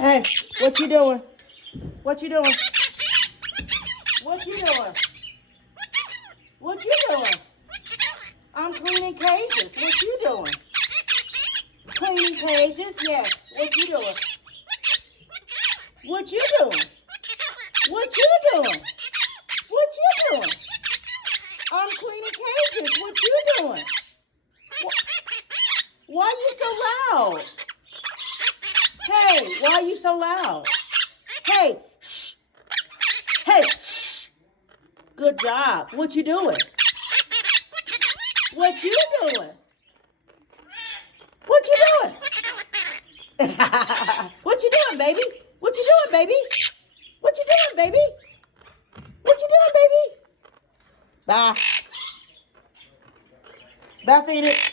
Hey, what you doing? What you doing? What you doing? What you doing? I'm cleaning cages. What you doing? Cleaning cages? Yes. What you doing? What you doing? What you doing? What you doing? I'm cleaning cages. What you doing? Why you so loud? Hey, why you so loud? Hey, shh. Hey, shh. Good job. What you doing? What you doing? What you doing? What you doing, baby? What you doing, baby? What you doing, baby? What you doing, baby? Bye. Bye, Phoenix.